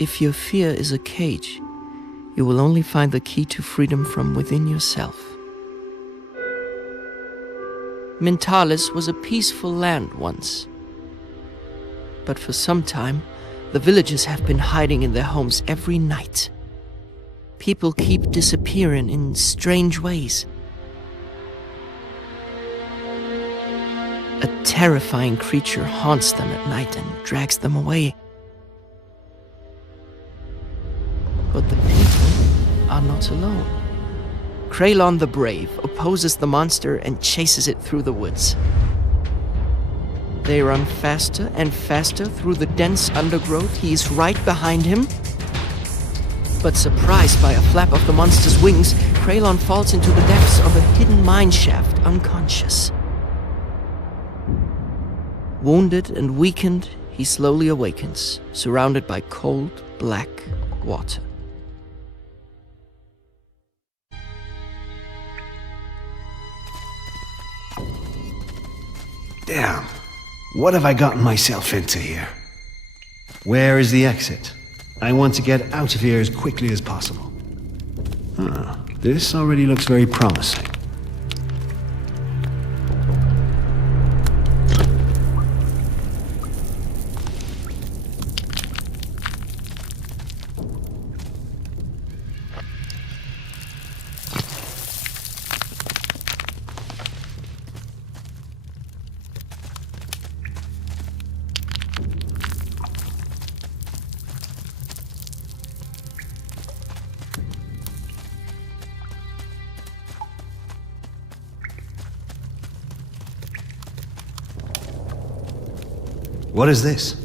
If your fear is a cage, you will only find the key to freedom from within yourself. Mintalis was a peaceful land once. But for some time, the villagers have been hiding in their homes every night. People keep disappearing in strange ways. A terrifying creature haunts them at night and drags them away. But the people are not alone. CRALON the Brave opposes the monster and chases it through the woods. They run faster and faster through the dense undergrowth. He is right behind him. But surprised by a flap of the monster's wings, CRALON falls into the depths of a hidden mine shaft, unconscious. Wounded and weakened, he slowly awakens, surrounded by cold, black water. Damn. What have I gotten myself into here? Where is the exit? I want to get out of here as quickly as possible. This already looks very promising. What is this?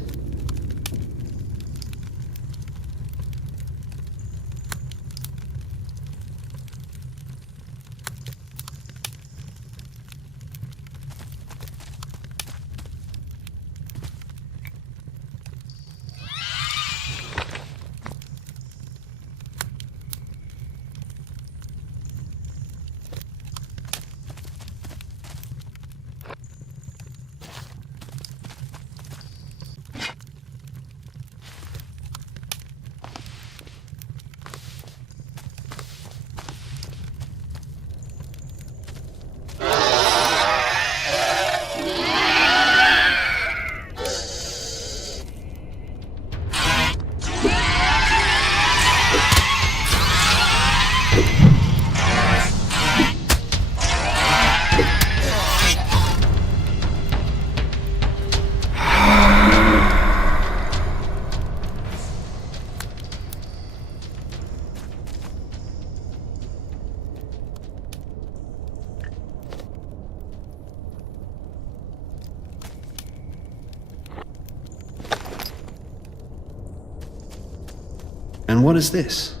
And what is this?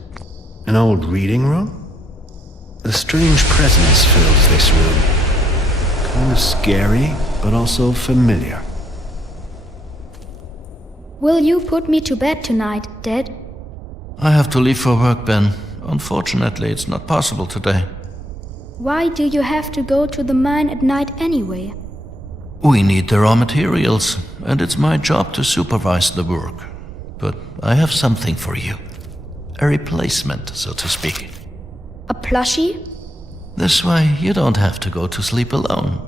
An old reading room? A strange presence fills this room. Kind of scary, but also familiar. Will you put me to bed tonight, Dad? I have to leave for work, Ben. Unfortunately, it's not possible today. Why do you have to go to the mine at night anyway? We need the raw materials, and it's my job to supervise the work. But I have something for you. A replacement, so to speak. A plushie? This way, you don't have to go to sleep alone.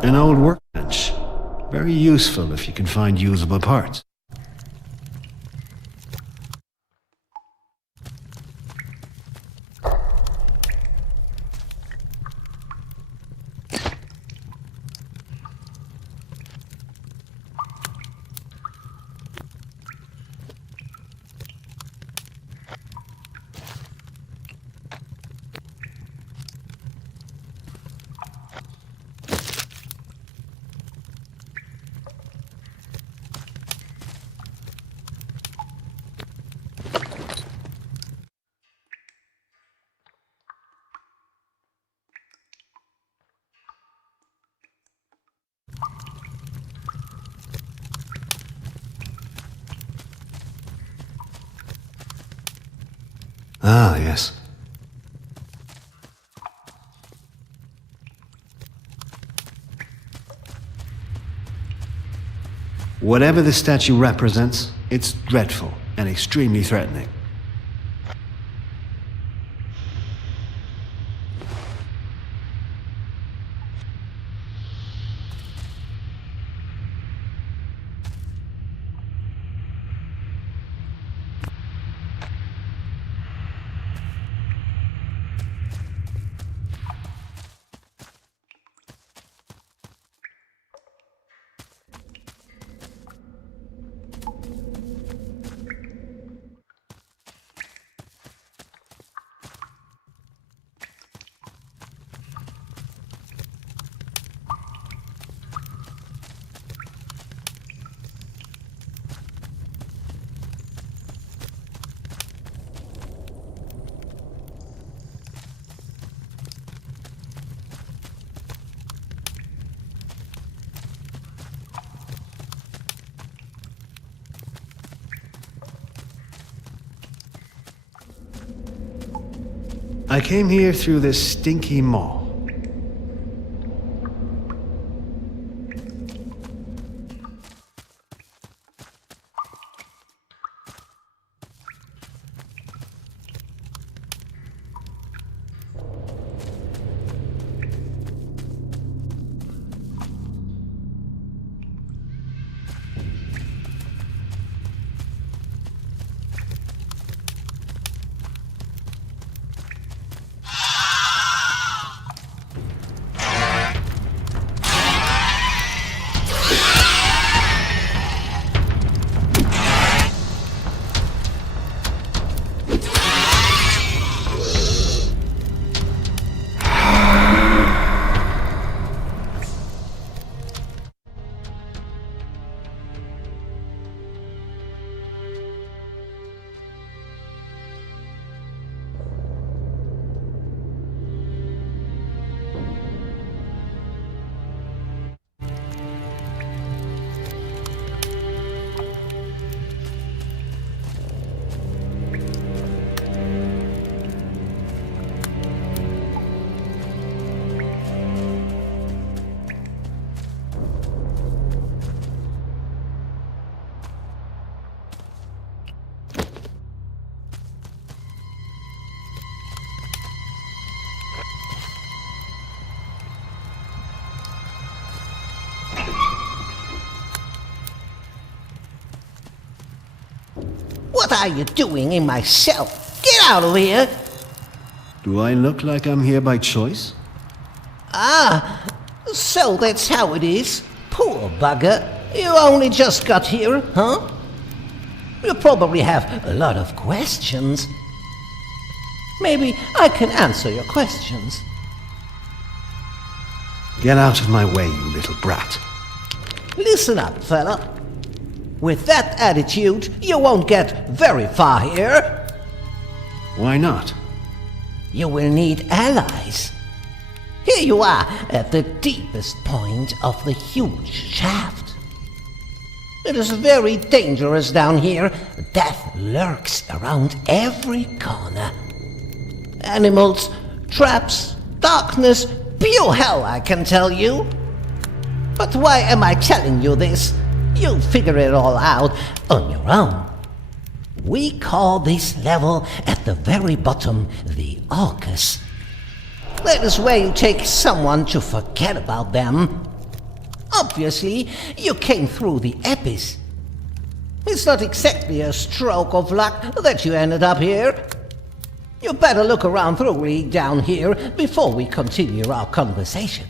An old workbench. Very useful if you can find usable parts. Ah, yes. Whatever the statue represents, it's dreadful and extremely threatening. I came here through this stinky mall. What are you doing in my cell? Get out of here! Do I look like I'm here by choice? Ah, so that's how it is. Poor bugger. You only just got here, huh? You probably have a lot of questions. Maybe I can answer your questions. Get out of my way, you little brat. Listen up, fella. With that attitude, you won't get very far here. Why not? You will need allies. Here you are at the deepest point of the huge shaft. It is very dangerous down here. Death lurks around every corner. Animals, traps, darkness, pure hell, I can tell you. But why am I telling you this? You'll figure it all out on your own. We call this level at the very bottom the Orcus. That is where you take someone to forget about them. Obviously, you came through the abyss. It's not exactly a stroke of luck that you ended up here. You better look around thoroughly down here before we continue our conversation.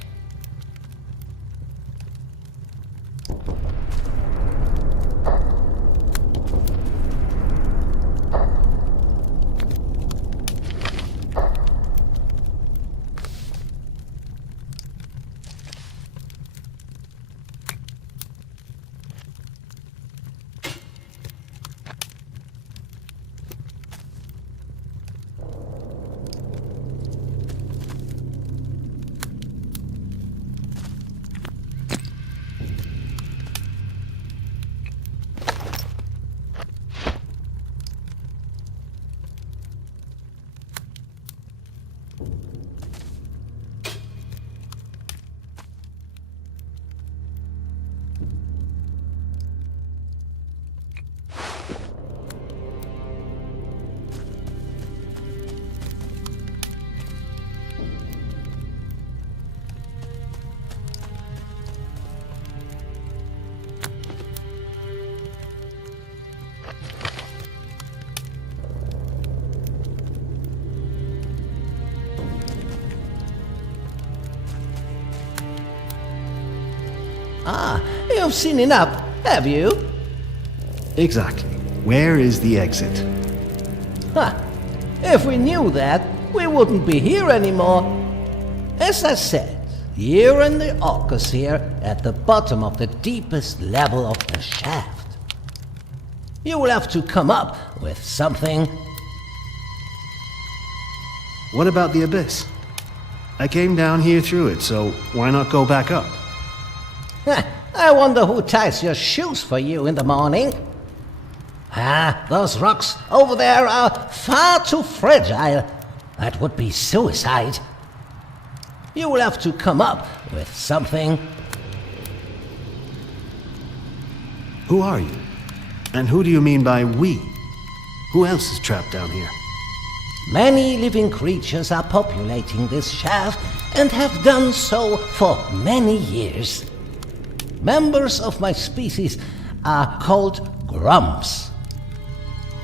Ah, you've seen enough, have you? Exactly. Where is the exit? Huh. If we knew that, we wouldn't be here anymore. As I said, here in the Arcosphere, at the bottom of the deepest level of the shaft. You will have to come up with something. What about the abyss? I came down here through it, so why not go back up? I wonder who ties your shoes for you in the morning. Ah, those rocks over there are far too fragile. That would be suicide. You will have to come up with something. Who are you? And who do you mean by we? Who else is trapped down here? Many living creatures are populating this shaft and have done so for many years. Members of my species are called grumps.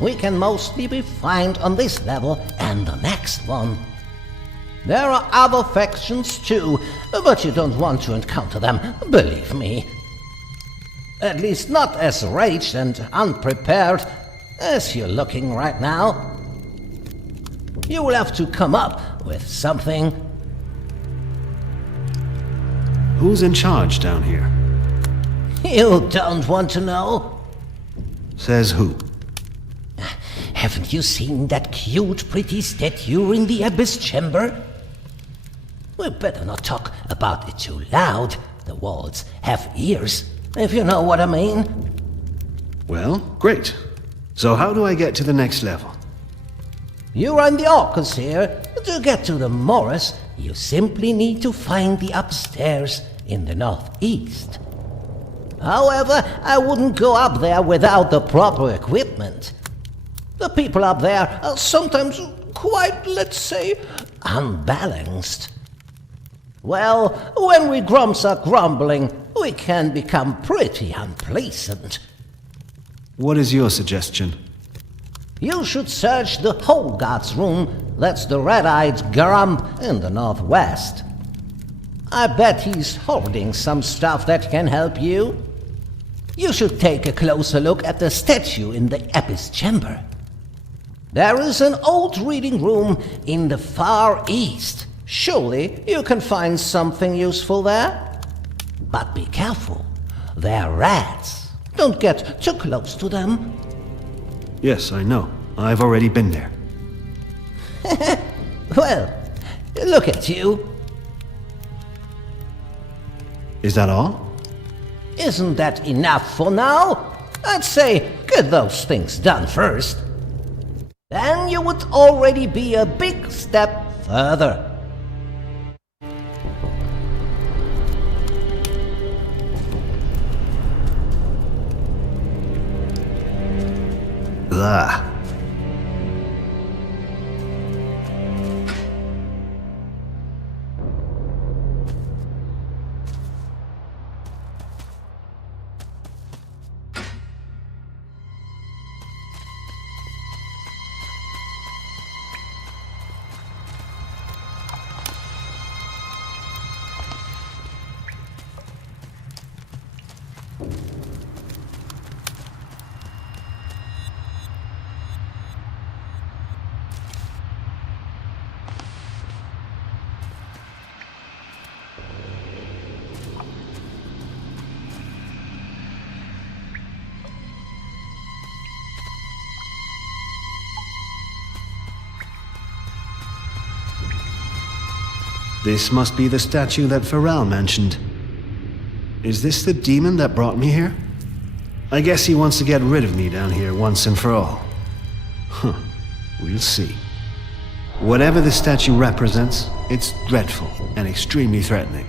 We can mostly be found on this level and the next one. There are other factions too, but you don't want to encounter them, believe me. At least not as raged and unprepared as you're looking right now. You will have to come up with something. Who's in charge down here? You don't want to know? Says who? Haven't you seen that cute, pretty statue in the abyss chamber? We better not talk about it too loud. The walls have ears, if you know what I mean. Well, great. So how do I get to the next level? You're in the Arcosphere. To get to the Morris, you simply need to find the upstairs in the northeast. However, I wouldn't go up there without the proper equipment. The people up there are sometimes quite, let's say, unbalanced. Well, when we grumps are grumbling, we can become pretty unpleasant. What is your suggestion? You should search the whole guard's room. That's the red-eyed grump in the northwest. I bet he's holding some stuff that can help you. You should take a closer look at the statue in the abyss chamber. There is an old reading room in the far east. Surely you can find something useful there. But be careful. They're rats. Don't get too close to them. Yes, I know. I've already been there. Well, look at you. Is that all? Isn't that enough for now? I'd say get those things done first. Then you would already be a big step further. Ah. This must be the statue that Pharrell mentioned. Is this the demon that brought me here? I guess he wants to get rid of me down here once and for all. Huh. We'll see. Whatever the statue represents, it's dreadful and extremely threatening.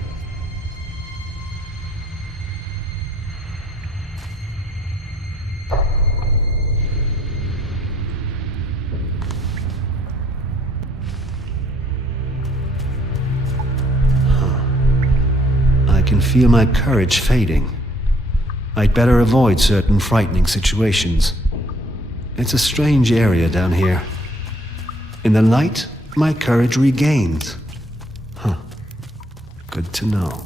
I can feel my courage fading. I'd better avoid certain frightening situations. It's a strange area down here. In the light, my courage regains. Huh. Good to know.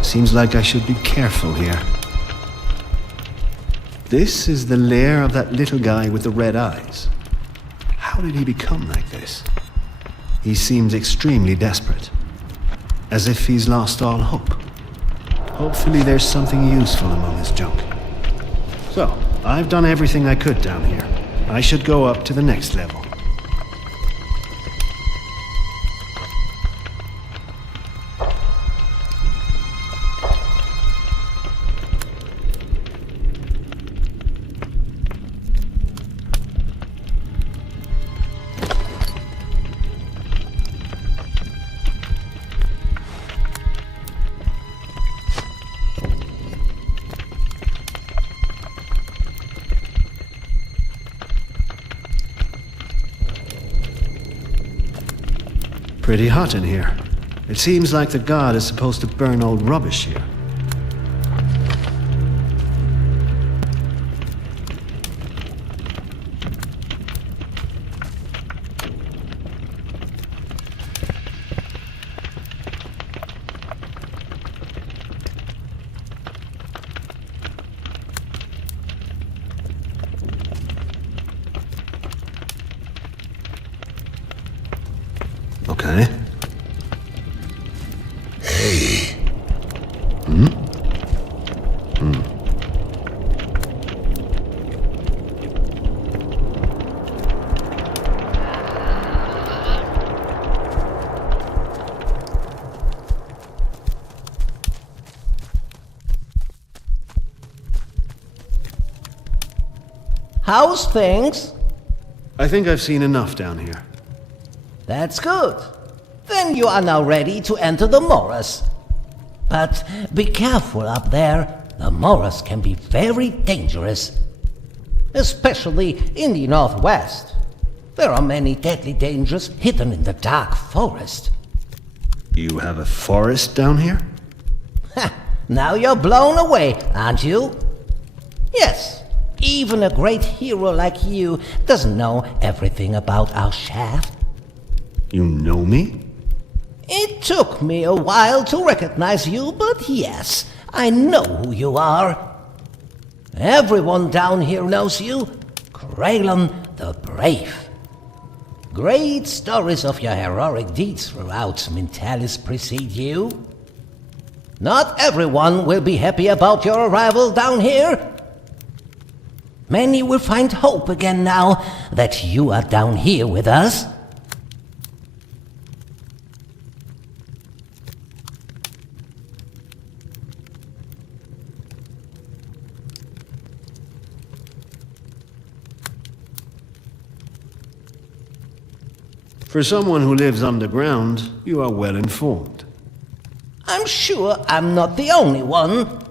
Seems like I should be careful here. This is the lair of that little guy with the red eyes. How did he become like this? He seems extremely desperate. As if he's lost all hope. Hopefully there's something useful among his junk. So, I've done everything I could down here. I should go up to the next level. Pretty hot in here. It seems like the god is supposed to burn old rubbish here. Okay. Hey. How's things? I think I've seen enough down here. That's good. Then you are now ready to enter the Moras. But be careful up there. The Moras can be very dangerous. Especially in the northwest. There are many deadly dangers hidden in the dark forest. You have a forest down here? Ha! Now you're blown away, aren't you? Yes, even a great hero like you doesn't know everything about our shaft. You know me? It took me a while to recognize you, but yes, I know who you are. Everyone down here knows you. CRALON the Brave. Great stories of your heroic deeds throughout Mintalis precede you. Not everyone will be happy about your arrival down here. Many will find hope again now that you are down here with us. For someone who lives underground, you are well informed. I'm sure I'm not the only one.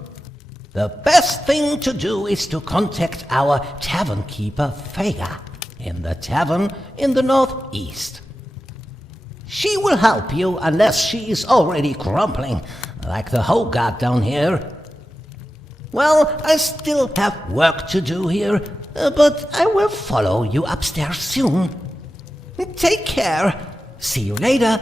The best thing to do is to contact our tavern keeper, Vega, in the tavern in the northeast. She will help you unless she is already grumbling, like the whole guard down here. Well, I still have work to do here, but I will follow you upstairs soon. Take care. See you later.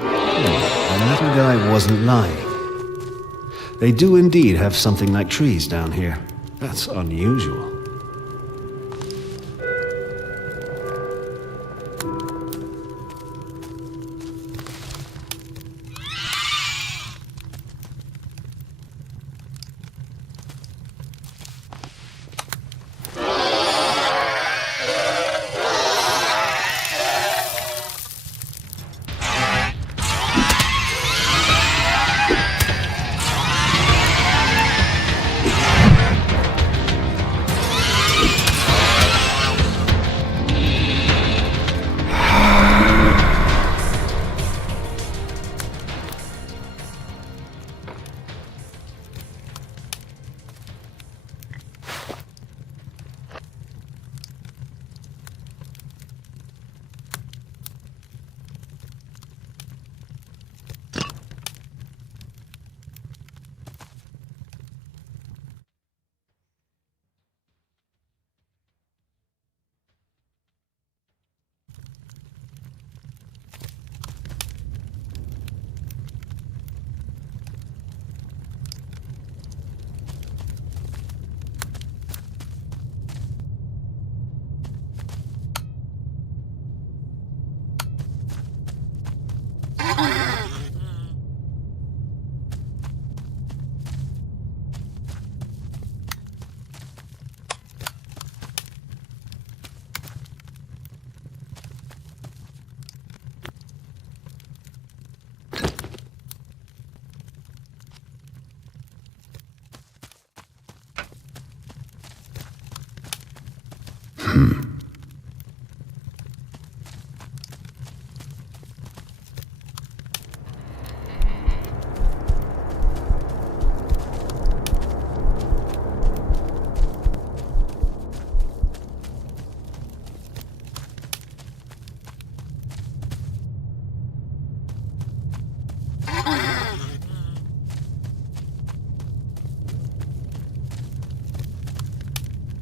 The little guy wasn't lying. They do indeed have something like trees down here. That's unusual.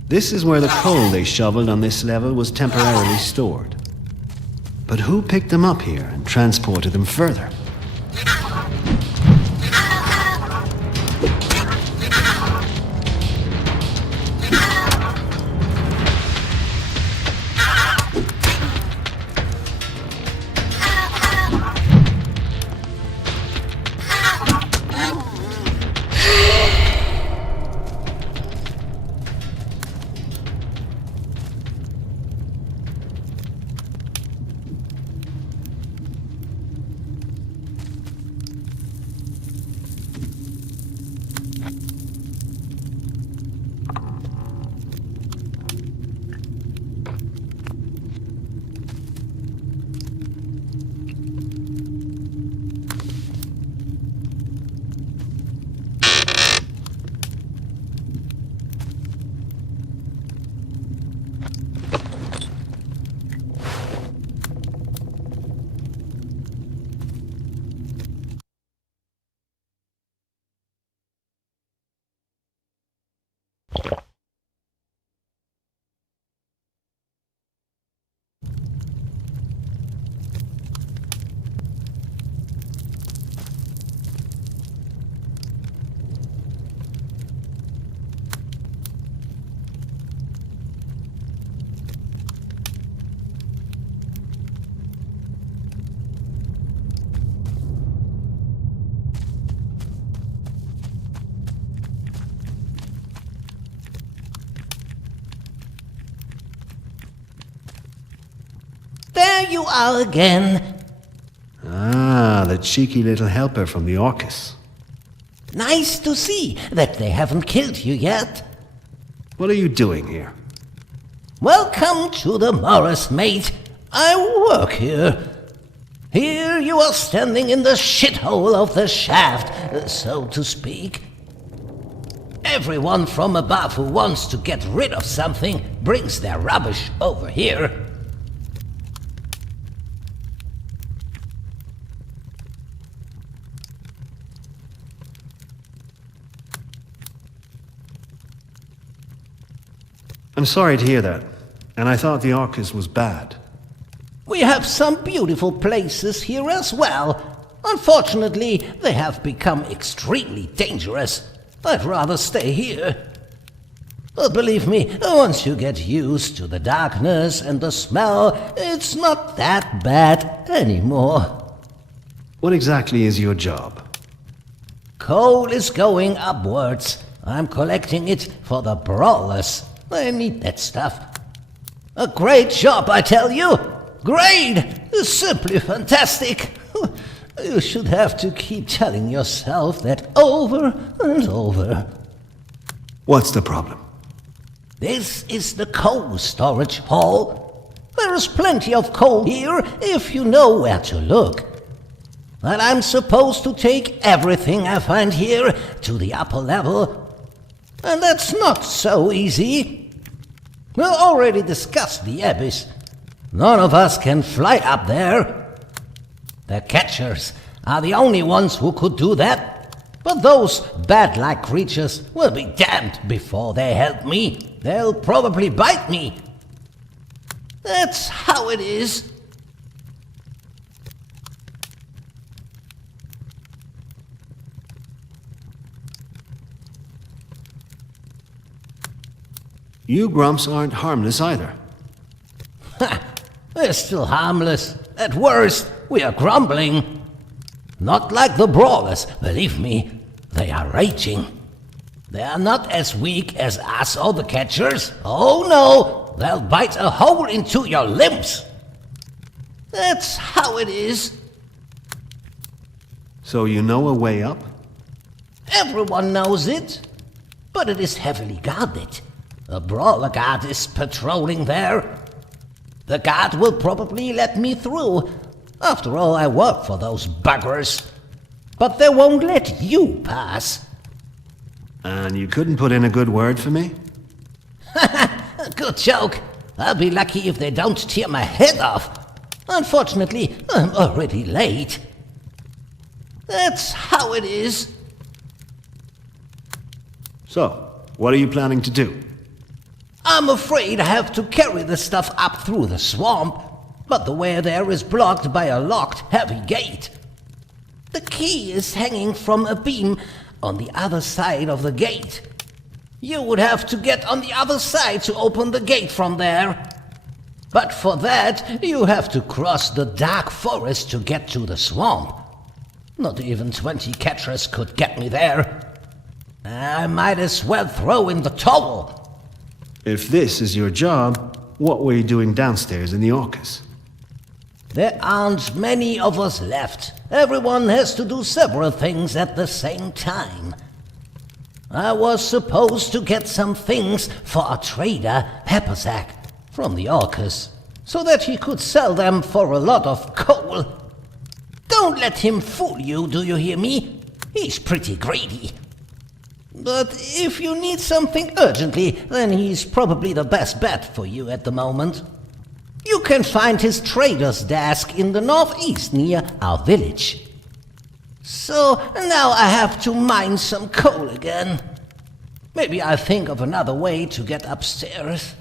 This is where the coal they shoveled on this level was temporarily stored. But who picked them up here and transported them further? There you are again. Ah, the cheeky little helper from the Orcus. Nice to see that they haven't killed you yet. What are you doing here? Welcome to the Morris, mate. I work here. Here you are standing in the shithole of the shaft, so to speak. Everyone from above who wants to get rid of something brings their rubbish over here. I'm sorry to hear that, and I thought the Orcus was bad. We have some beautiful places here as well. Unfortunately, they have become extremely dangerous. I'd rather stay here. But believe me, once you get used to the darkness and the smell, it's not that bad anymore. What exactly is your job? Coal is going upwards. I'm collecting it for the brawlers. I need that stuff. A great job, I tell you! Great! Simply fantastic! You should have to keep telling yourself that over and over. What's the problem? This is the coal storage hall. There is plenty of coal here if you know where to look. But I'm supposed to take everything I find here to the upper level. And that's not so easy. We already discussed the abyss. None of us can fly up there. The catchers are the only ones who could do that. But those bat-like creatures will be damned before they help me. They'll probably bite me. That's how it is. You grumps aren't harmless either. Ha! We're still harmless. At worst, we are grumbling. Not like the brawlers, believe me. They are raging. They are not as weak as us or the catchers. Oh no, they'll bite a hole into your limbs. That's how it is. So you know a way up? Everyone knows it. But it is heavily guarded. A brawler guard is patrolling there. The guard will probably let me through. After all, I work for those buggers. But they won't let you pass. And you couldn't put in a good word for me? Good joke. I'll be lucky if they don't tear my head off. Unfortunately, I'm already late. That's how it is. So, what are you planning to do? I'm afraid I have to carry the stuff up through the swamp, but the way there is blocked by a locked, heavy gate. The key is hanging from a beam on the other side of the gate. You would have to get on the other side to open the gate from there. But for that, you have to cross the dark forest to get to the swamp. Not even 20 catchers could get me there. I might as well throw in the towel. If this is your job, what were you doing downstairs in the Orcus? There aren't many of us left. Everyone has to do several things at the same time. I was supposed to get some things for our trader, Peppersack, from the Orcus, so that he could sell them for a lot of coal. Don't let him fool you, do you hear me? He's pretty greedy. But if you need something urgently, then he's probably the best bet for you at the moment. You can find his trader's desk in the northeast near our village. So now I have to mine some coal again. Maybe I'll think of another way to get upstairs.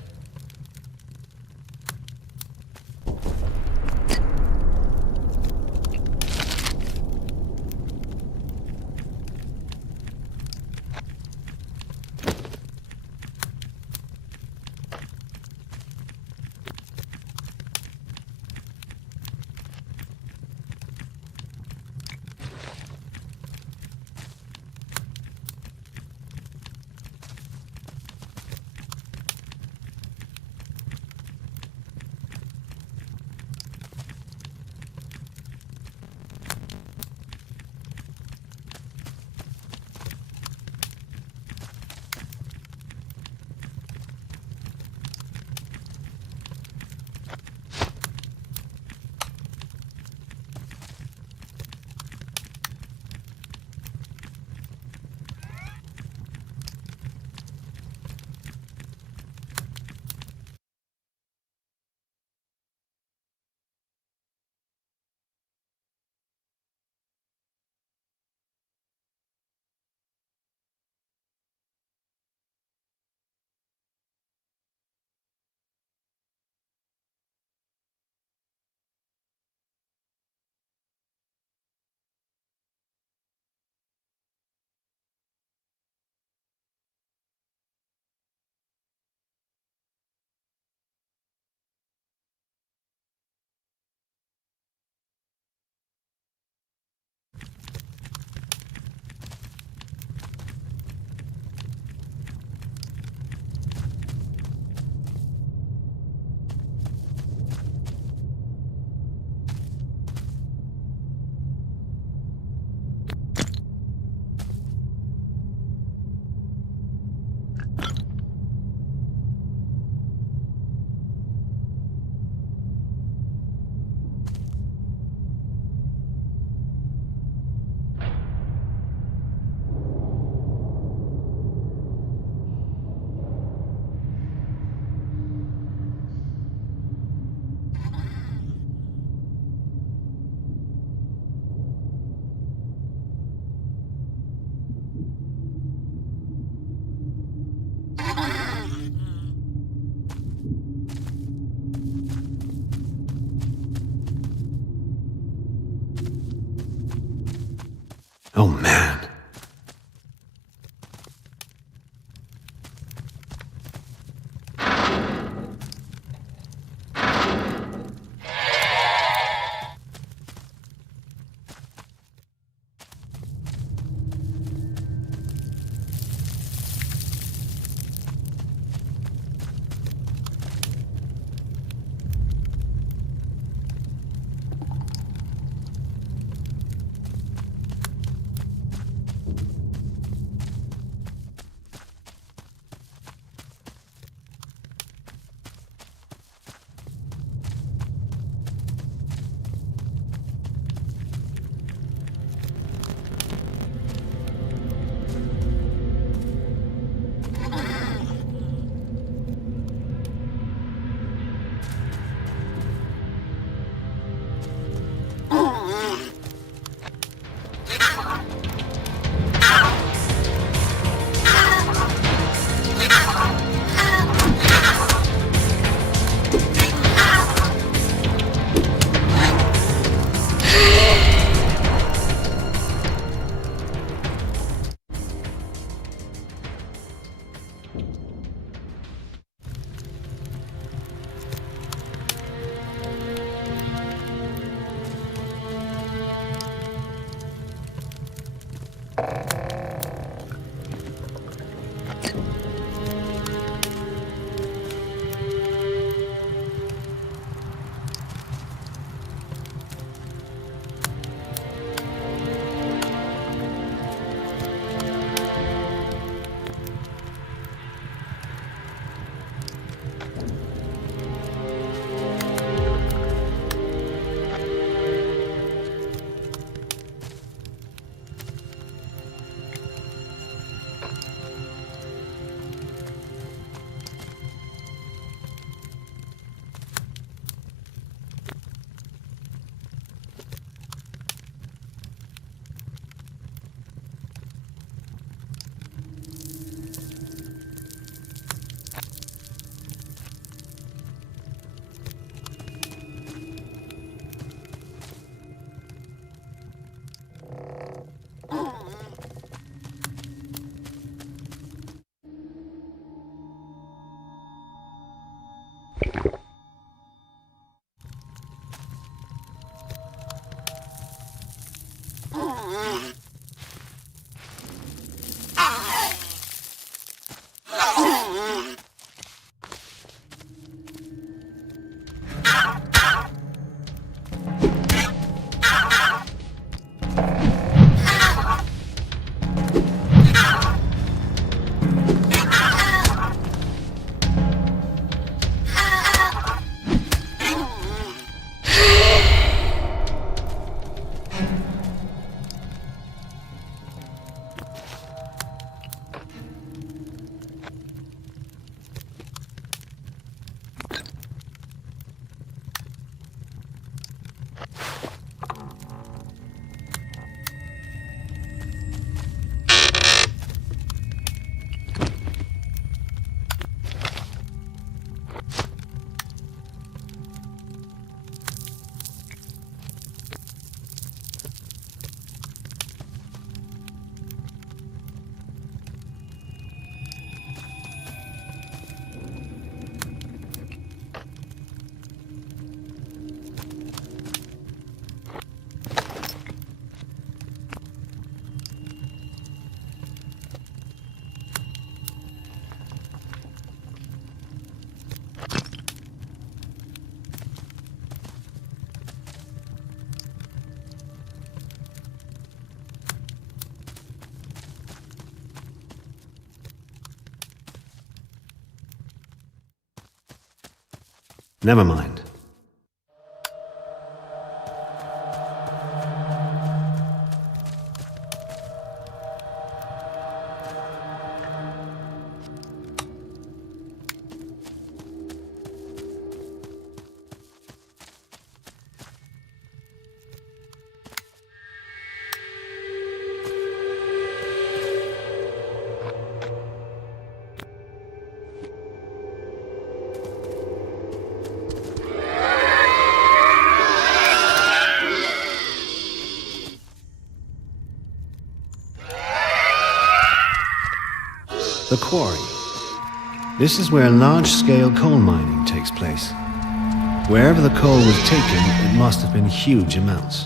Oh man. Never mind. The quarry. This is where large-scale coal mining takes place. Wherever the coal was taken, it must have been huge amounts.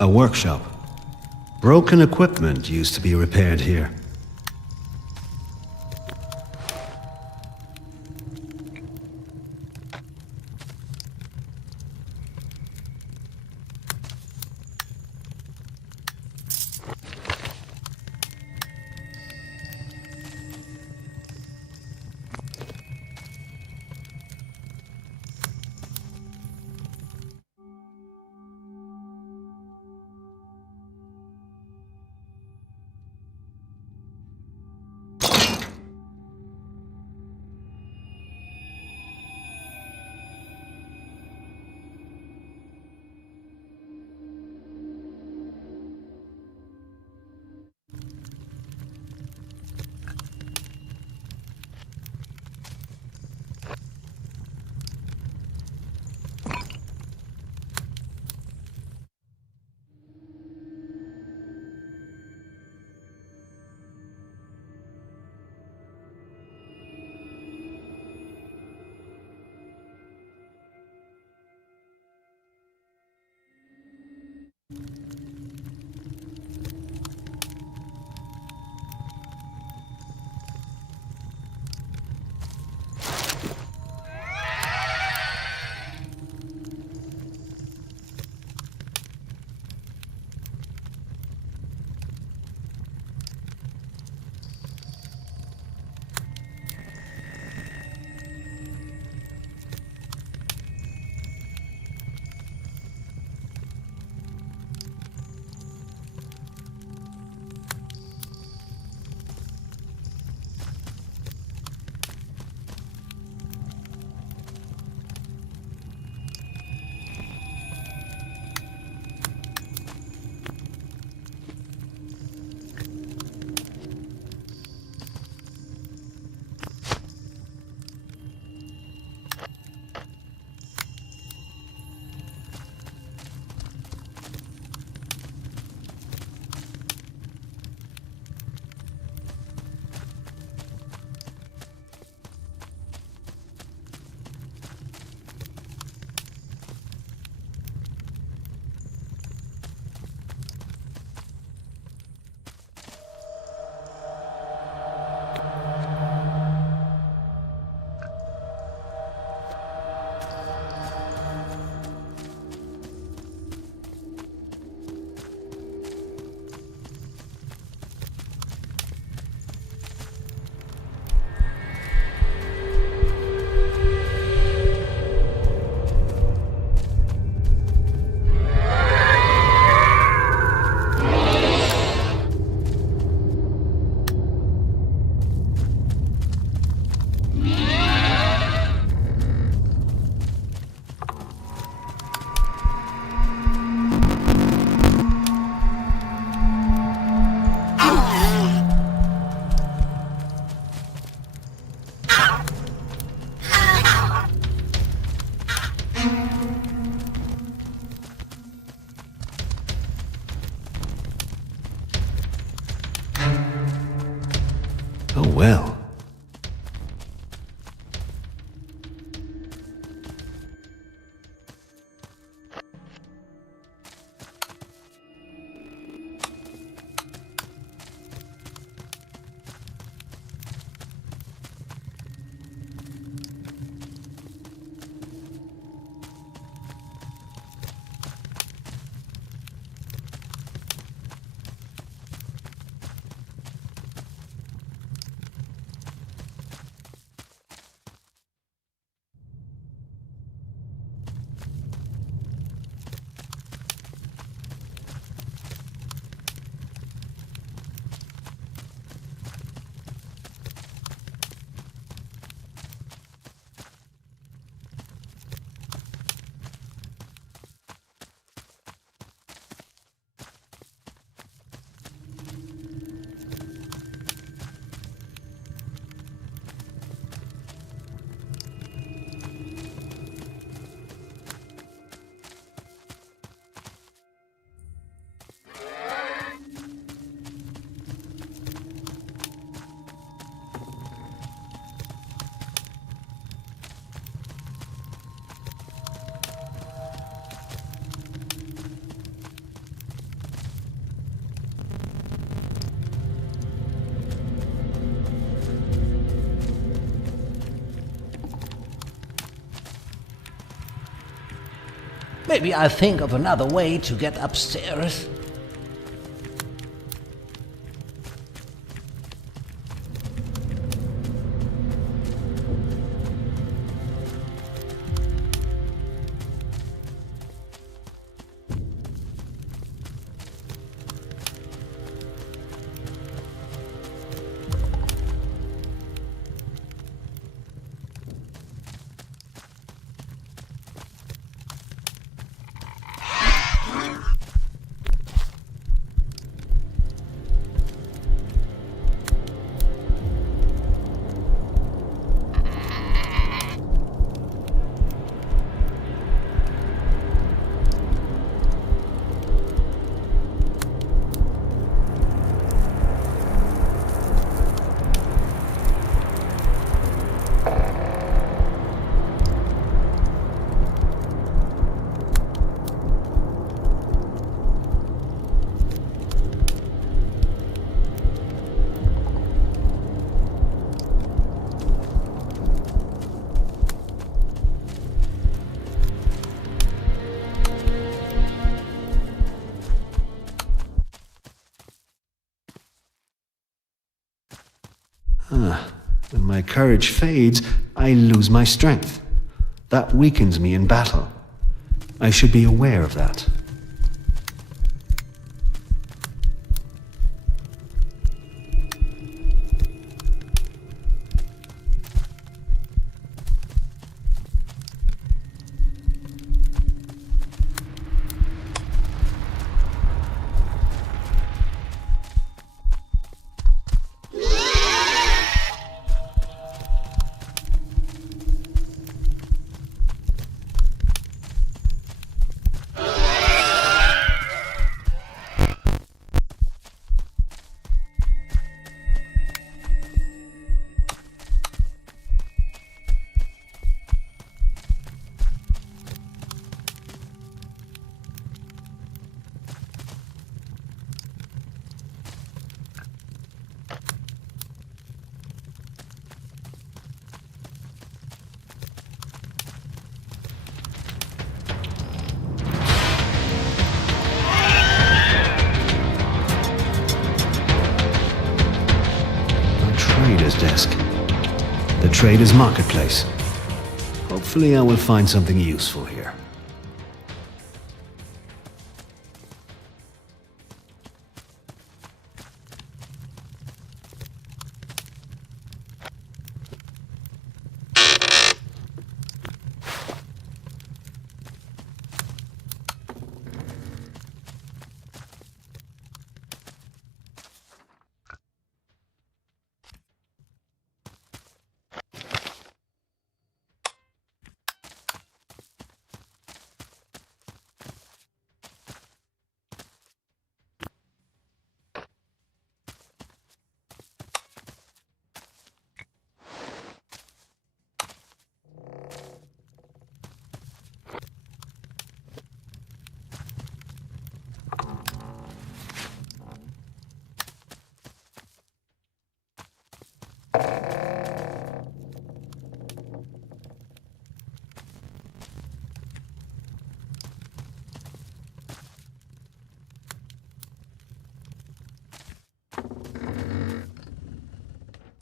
A workshop. Broken equipment used to be repaired here. Maybe I'll think of another way to get upstairs. When my courage fades, I lose my strength. That weakens me in battle. I should be aware of that. Trader's desk. The trader's marketplace. Hopefully I will find something useful here.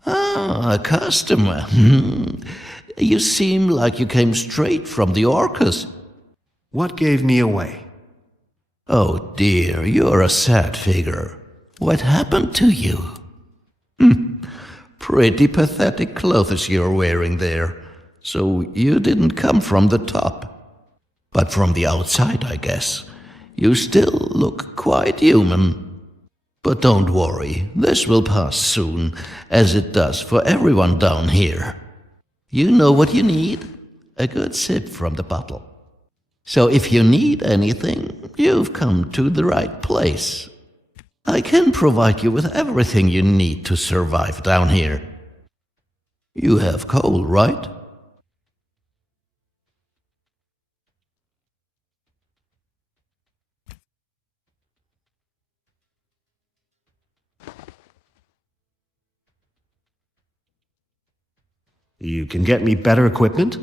Ah, a customer. You seem like you came straight from the Orcus. What gave me away? Oh dear, you're a sad figure. What happened to you? Pretty pathetic clothes you're wearing there. So you didn't come from the top. But from the outside, I guess. You still look quite human. But don't worry, this will pass soon, as it does for everyone down here. You know what you need? A good sip from the bottle. So if you need anything, you've come to the right place. I can provide you with everything you need to survive down here. You have coal, right? You can get me better equipment?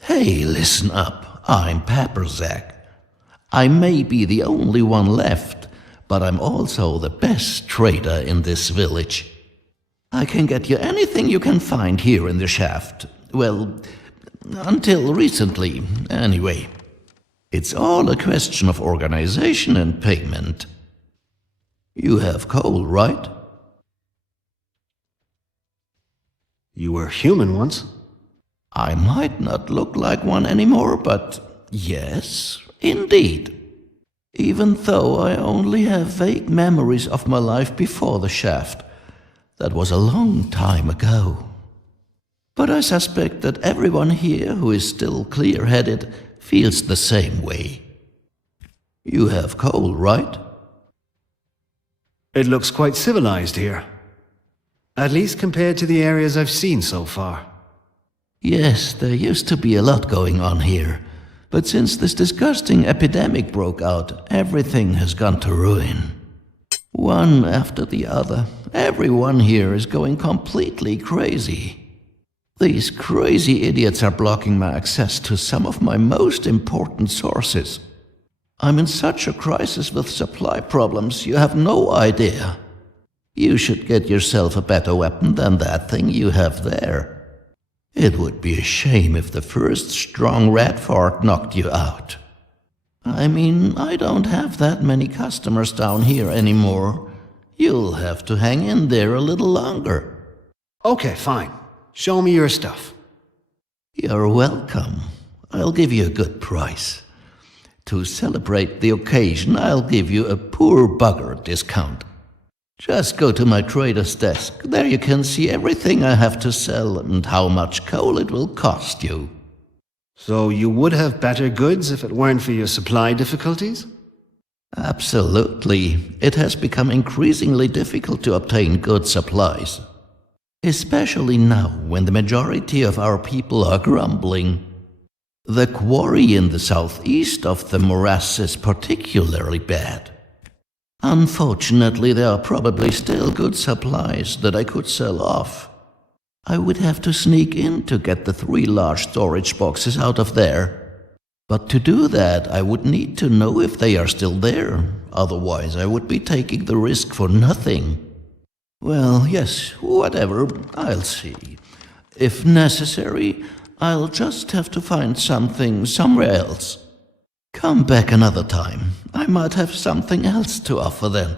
Hey, listen up. I'm Peppersack. I may be the only one left, but I'm also the best trader in this village. I can get you anything you can find here in the shaft. Well, until recently, anyway. It's all a question of organization and payment. You have coal, right? You were human once. I might not look like one anymore, but yes, indeed. Even though I only have vague memories of my life before the shaft. That was a long time ago. But I suspect that everyone here who is still clear-headed feels the same way. You have coal, right? It looks quite civilized here. At least compared to the areas I've seen so far. Yes, there used to be a lot going on here. But since this disgusting epidemic broke out, everything has gone to ruin. One after the other, everyone here is going completely crazy. These crazy idiots are blocking my access to some of my most important sources. I'm in such a crisis with supply problems, you have no idea. You should get yourself a better weapon than that thing you have there. It would be a shame if the first strong rat fart knocked you out. I mean, I don't have that many customers down here anymore. You'll have to hang in there a little longer. Okay, fine. Show me your stuff. You're welcome. I'll give you a good price. To celebrate the occasion, I'll give you a poor bugger discount. Just go to my trader's desk. There you can see everything I have to sell and how much coal it will cost you. So you would have better goods if it weren't for your supply difficulties? Absolutely. It has become increasingly difficult to obtain good supplies. Especially now, when the majority of our people are grumbling. The quarry in the southeast of the morass is particularly bad. Unfortunately, there are probably still good supplies that I could sell off. I would have to sneak in to get the 3 large storage boxes out of there. But to do that, I would need to know if they are still there. Otherwise, I would be taking the risk for nothing. Well, yes, whatever, I'll see. If necessary, I'll just have to find something somewhere else. Come back another time. I might have something else to offer then.